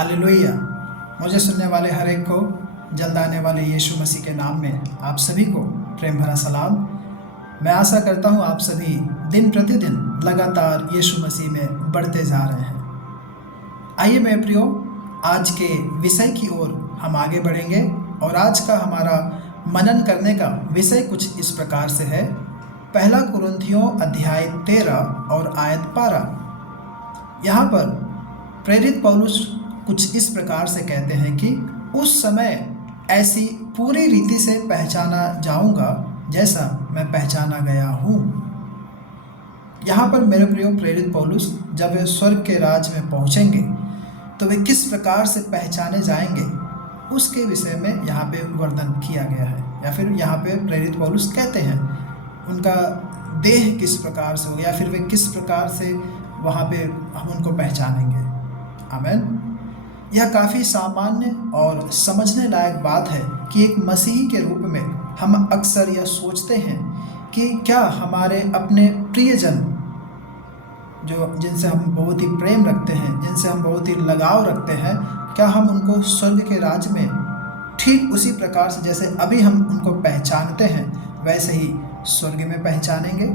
Hallelujah. मुझे सुनने वाले हर एक को जल्द आने वाले यीशु मसीह के नाम में आप सभी को प्रेम भरा सलाम। मैं आशा करता हूँ आप सभी दिन प्रतिदिन लगातार यीशु मसीह में बढ़ते जा रहे हैं। आइए मेरे प्रियो, आज के विषय की ओर हम आगे बढ़ेंगे और आज का हमारा मनन करने का विषय कुछ इस प्रकार से है। पहला कुरिन्थियों अध्याय 13 और आयत 12। यहाँ पर प्रेरित पौलुस कुछ इस प्रकार से कहते हैं कि उस समय ऐसी पूरी रीति से पहचाना जाऊंगा जैसा मैं पहचाना गया हूँ। यहाँ पर मेरे प्रियो प्रेरित पौलुस जब वे स्वर्ग के राज में पहुँचेंगे तो वे किस प्रकार से पहचाने जाएंगे उसके विषय में यहाँ पे वर्णन किया गया है, या फिर यहाँ पे प्रेरित पौलुस कहते हैं उनका देह किस प्रकार से होगा, या फिर वे किस प्रकार से वहाँ पे हम उनको पहचानेंगे। आमीन। यह काफ़ी सामान्य और समझने लायक बात है कि एक मसीही के रूप में हम अक्सर यह सोचते हैं कि क्या हमारे अपने प्रियजन जिनसे हम बहुत ही प्रेम रखते हैं, जिनसे हम बहुत ही लगाव रखते हैं, क्या हम उनको स्वर्ग के राज में ठीक उसी प्रकार से जैसे अभी हम उनको पहचानते हैं वैसे ही स्वर्ग में पहचानेंगे?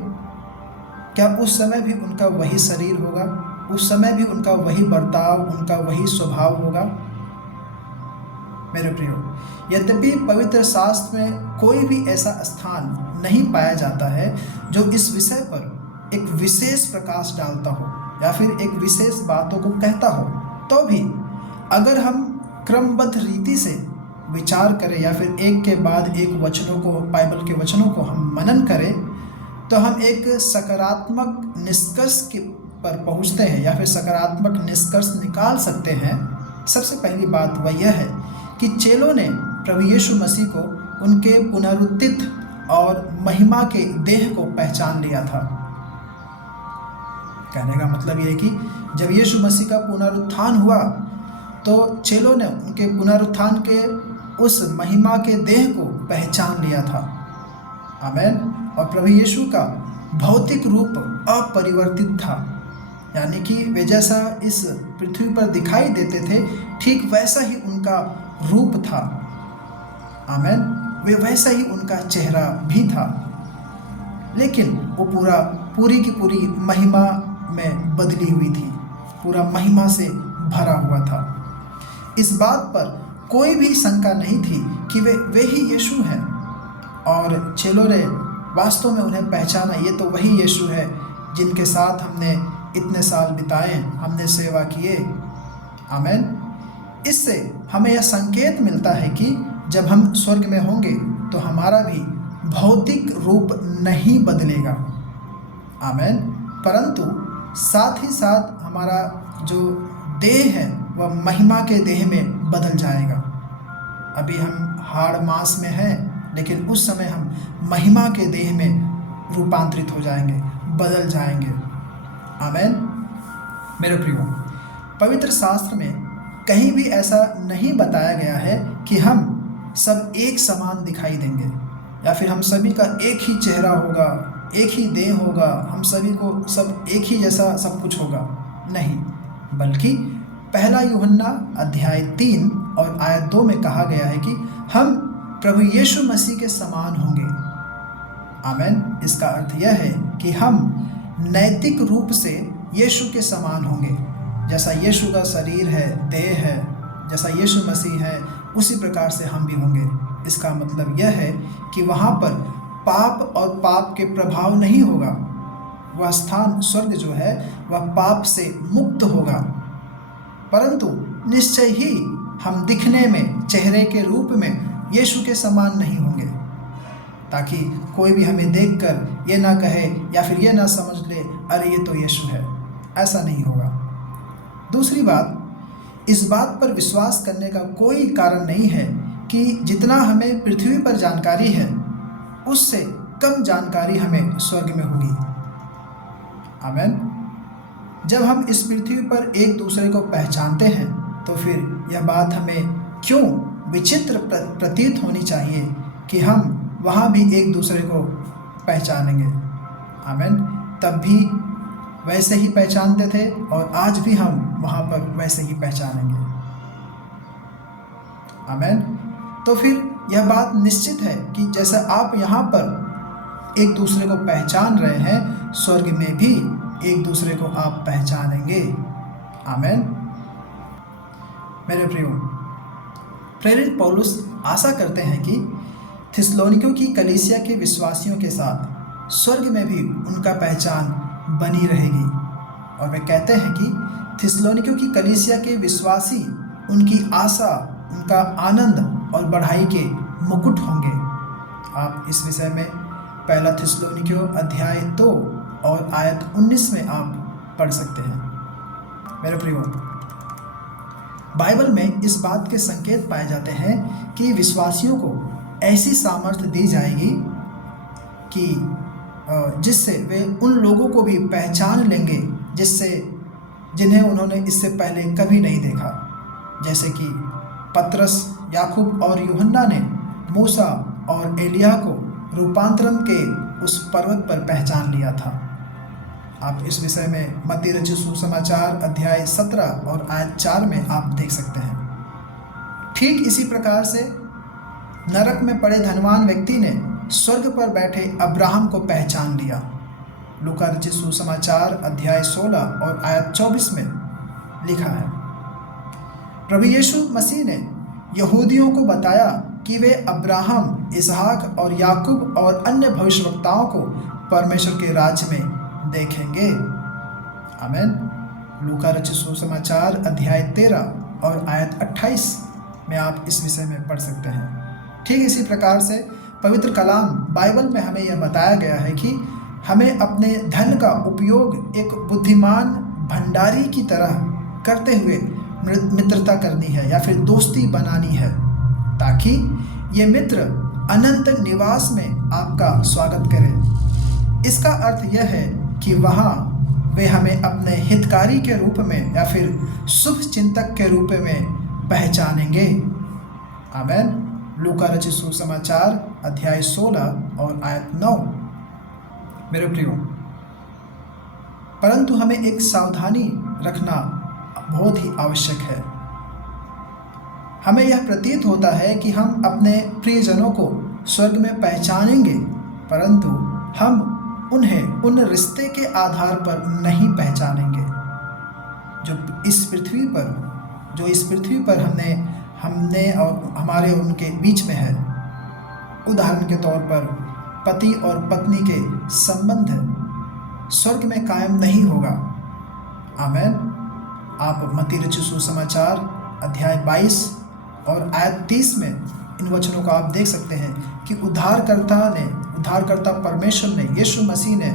क्या उस समय भी उनका वही शरीर होगा, उस समय भी उनका वही बर्ताव, उनका वही स्वभाव होगा? मेरे प्रियो, यद्यपि पवित्र शास्त्र में कोई भी ऐसा स्थान नहीं पाया जाता है जो इस विषय पर एक विशेष प्रकाश डालता हो या फिर एक विशेष बातों को कहता हो, तो भी अगर हम क्रमबद्ध रीति से विचार करें या फिर एक के बाद एक वचनों को, बाइबल के वचनों को हम मनन करें, तो हम एक सकारात्मक निष्कर्ष पर पहुंचते हैं या फिर सकारात्मक निष्कर्ष निकाल सकते हैं। सबसे पहली बात वह यह है कि चेलों ने प्रभु यीशु मसीह को उनके पुनरुत्थित और महिमा के देह को पहचान लिया था। कहने का मतलब यह है कि जब यीशु मसीह का पुनरुत्थान हुआ तो चेलों ने उनके पुनरुत्थान के उस महिमा के देह को पहचान लिया था। आमीन। और प्रभु यीशु का भौतिक रूप अपरिवर्तित था, यानी कि वे जैसा इस पृथ्वी पर दिखाई देते थे ठीक वैसा ही उनका रूप था। आमीन। वे वैसा ही उनका चेहरा भी था, लेकिन वो पूरी की पूरी महिमा में बदली हुई थी, पूरा महिमा से भरा हुआ था। इस बात पर कोई भी शंका नहीं थी कि वे ही यीशु हैं, और चेलों ने वास्तव में उन्हें पहचाना, ये तो वही यीशु है जिनके साथ हमने इतने साल बिताए, हमने सेवा किए। आमीन। इससे हमें यह संकेत मिलता है कि जब हम स्वर्ग में होंगे तो हमारा भी भौतिक रूप नहीं बदलेगा। आमीन। परंतु साथ ही साथ हमारा जो देह है वह महिमा के देह में बदल जाएगा। अभी हम हाड़ मांस में हैं, लेकिन उस समय हम महिमा के देह में रूपांतरित हो जाएंगे, बदल जाएंगे। आमीन। मेरे प्रियो, पवित्र शास्त्र में कहीं भी ऐसा नहीं बताया गया है कि हम सब एक समान दिखाई देंगे या फिर हम सभी का एक ही चेहरा होगा, एक ही देह होगा, हम सभी को सब एक ही जैसा सब कुछ होगा। नहीं, बल्कि पहला यूहन्ना अध्याय 3 और आयत 2 में कहा गया है कि हम प्रभु यीशु मसीह के समान होंगे। आमीन। इसका अर्थ यह है कि हम नैतिक रूप से यीशु के समान होंगे। जैसा यीशु का शरीर है, देह है, जैसा यीशु मसीह है, उसी प्रकार से हम भी होंगे। इसका मतलब यह है कि वहाँ पर पाप और पाप के प्रभाव नहीं होगा। वह स्थान स्वर्ग जो है वह पाप से मुक्त होगा, परंतु निश्चय ही हम दिखने में, चेहरे के रूप में यीशु के समान नहीं होंगे, ताकि कोई भी हमें देखकर ये ना कहे या फिर ये ना समझ ले अरे ये तो यीशु है। ऐसा नहीं होगा। दूसरी बात, इस बात पर विश्वास करने का कोई कारण नहीं है कि जितना हमें पृथ्वी पर जानकारी है उससे कम जानकारी हमें स्वर्ग में होगी। आमीन। जब हम इस पृथ्वी पर एक दूसरे को पहचानते हैं तो फिर यह बात हमें क्यों विचित्र प्रतीत होनी चाहिए कि हम वहाँ भी एक दूसरे को पहचानेंगे। आमीन। तब भी वैसे ही पहचानते थे और आज भी हम वहाँ पर वैसे ही पहचानेंगे। आमेन। तो फिर यह बात निश्चित है कि जैसा आप यहाँ पर एक दूसरे को पहचान रहे हैं, स्वर्ग में भी एक दूसरे को आप पहचानेंगे। आमेन। मेरे प्रियो, प्रेरित पौलुस आशा करते हैं कि थिस्सलुनीकियों की कलीसिया के विश्वासियों के साथ स्वर्ग में भी उनका पहचान बनी रहेगी। और वे कहते हैं कि थिस्सलुनीकियों की कलीसिया के विश्वासी उनकी आशा, उनका आनंद और बढ़ाई के मुकुट होंगे। आप इस विषय में पहला थिस्सलुनीकियों अध्याय 2 और आयत 19 में आप पढ़ सकते हैं। मेरे प्रियो, बाइबल में इस बात के संकेत पाए जाते हैं कि विश्वासियों को ऐसी सामर्थ्य दी जाएगी कि जिससे वे उन लोगों को भी पहचान लेंगे जिन्हें उन्होंने इससे पहले कभी नहीं देखा। जैसे कि पतरस, याकूब और यूहन्ना ने मूसा और एलिय्याह को रूपांतरण के उस पर्वत पर पहचान लिया था। आप इस विषय में मत्ती रचित सुसमाचार अध्याय 17 और आयत 4 में आप देख सकते हैं। ठीक इसी प्रकार से नरक में पड़े धनवान व्यक्ति ने स्वर्ग पर बैठे अब्राहम को पहचान लिया। लूका रचित सुसमाचार अध्याय 16 और आयत 24 में लिखा है, प्रभु यीशु मसीह ने यहूदियों को बताया कि वे अब्राहम, इसहाक और याकूब और अन्य भविष्यवक्ताओं को परमेश्वर के राज्य में देखेंगे। आमेन। लूका रचित सुसमाचार अध्याय 13 और आयत 28 में आप इस विषय में पढ़ सकते हैं। ठीक इसी प्रकार से पवित्र कलाम बाइबल में हमें यह बताया गया है कि हमें अपने धन का उपयोग एक बुद्धिमान भंडारी की तरह करते हुए मित्रता करनी है या फिर दोस्ती बनानी है, ताकि ये मित्र अनंत निवास में आपका स्वागत करें। इसका अर्थ यह है कि वहाँ वे हमें अपने हितकारी के रूप में या फिर शुभ चिंतक के रूप में पहचानेंगे। आमेन। लूका रचित सुसमाचार अध्याय 16 और आयत 9। मेरे प्रियो, परंतु हमें एक सावधानी रखना बहुत ही आवश्यक है। हमें यह प्रतीत होता है कि हम अपने प्रियजनों को स्वर्ग में पहचानेंगे, परंतु हम उन्हें उन रिश्ते के आधार पर नहीं पहचानेंगे जो इस पृथ्वी पर हमने और हमारे उनके बीच में है। उदाहरण के तौर पर पति और पत्नी के संबंध स्वर्ग में कायम नहीं होगा। आमेन। आप मत्ती रचित सुसमाचार अध्याय 22 और आयत 30 में इन वचनों को आप देख सकते हैं कि उद्धारकर्ता परमेश्वर ने, यीशु मसीह ने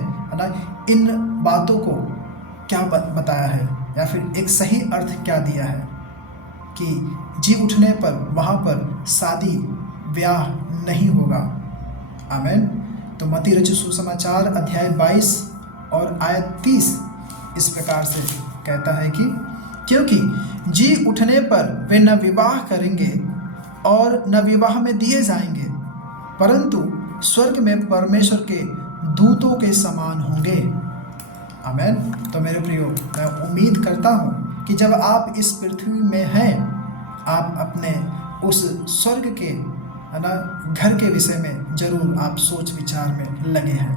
इन बातों को क्या बताया है या फिर एक सही अर्थ क्या दिया है कि जी उठने पर वहाँ पर शादी ब्याह नहीं होगा। आमेन। तो मत्ती रचित सुसमाचार अध्याय 22 और आयत 30 इस प्रकार से कहता है कि क्योंकि जी उठने पर वे न विवाह करेंगे और न विवाह में दिए जाएंगे, परंतु स्वर्ग में परमेश्वर के दूतों के समान होंगे। आमेन। तो मेरे प्रियो, मैं उम्मीद करता हूँ कि जब आप इस पृथ्वी में हैं, आप अपने उस स्वर्ग के घर के विषय में जरूर आप सोच विचार में लगे हैं।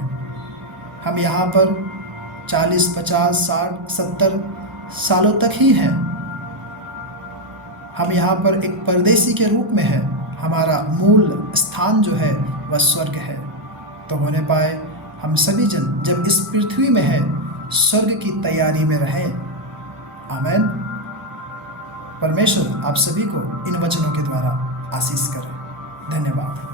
हम यहाँ पर 40, 50, 60, 70 सालों तक ही हैं। हम यहाँ पर एक परदेसी के रूप में हैं। हमारा मूल स्थान जो है वह स्वर्ग है। तो होने पाए हम सभी जन जब इस पृथ्वी में हैं, स्वर्ग की तैयारी में रहें। आमेन। परमेश्वर आप सभी को इन वचनों के द्वारा आशीष करें। धन्यवाद।